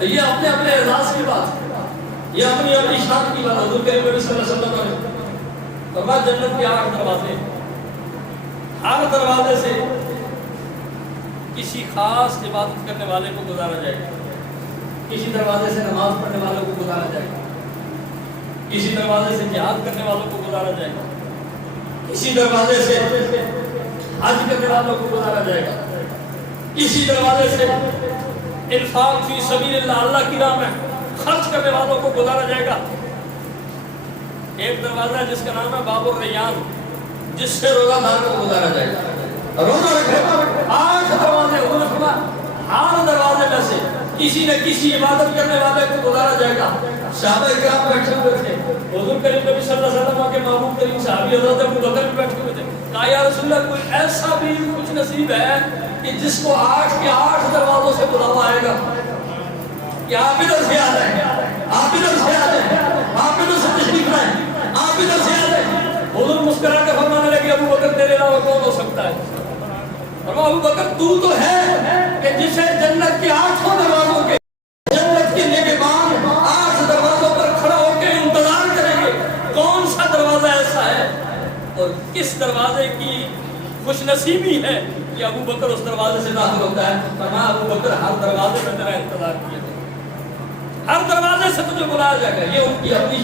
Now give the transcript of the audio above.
یہ اپنے اپنے اعزاز کی بات ہے، یہ اپنی اپنی شان کی بات. حضور کریم صلی اللہ علیہ وسلم نے فرمایا جنت کے 8 دروازے، ہر دروازے سے کسی خاص عبادت کرنے والے کو گزارا جائے گا. کسی دروازے سے نماز پڑھنے والوں کو گزارا جائے گا، کسی دروازے سے جہاد کرنے والوں کو گزارا جائے گا، کسی دروازے سے حج کرنے والوں کو گزارا جائے گا، کسی دروازے سے انفاق فی سبیل اللہ، اللہ کی راہ میں خرچ کرنے والوں کو گزارا جائے گا. ایک دروازہ ہے جس کا نام ہے باب الریان، جس سے روزہ دار کو گزارا جائے گا. روزہ رکھے 8 دروازے، ہر دروازے میں سے کسی نہ کسی عبادت کرنے والے کو گزارا جائے گا. صحابہ کرام بیٹھے ہوئے تھے، حضور کریم نبی صلی اللہ علیہ وسلم کے محبوب ترین صحابی حضرت ابو بکر بھی بیٹھے ہوئے تھے. کہا یا رسول اللہ کوئی ایسا بھی کچھ نصیب ہے کہ جس کو 8 کے 8 دروازوں سے بلاوا آئے گا؟ کہ آپ ادھر سے آ جائیں، آپ ادھر سے آ جائیں، آپ ادھر سے تشریف لائیں، آپ ادھر سے آ جائیں. حضور مسکرا کے فرمانے لگے ابو بکر تیرے علاوہ کون ہو سکتا ہے؟ اور ابو بکر تو ہے کہ جسے جنت کے 8 دروازوں کے، جنت کے نگہبان 8 دروازوں پر کھڑا ہو کے انتظار کریں گے کون سا دروازہ ایسا ہے اور کس دروازے کی خوش نصیبی ہے کہ ابو بکر اس دروازے سے داخل ہوتا ہے. فرمایا ابو بکر ہر دروازے میں تیرا انتظار کیا، ہر دروازے سے تجھے بلایا جائے گا. یہ ان کی اپنی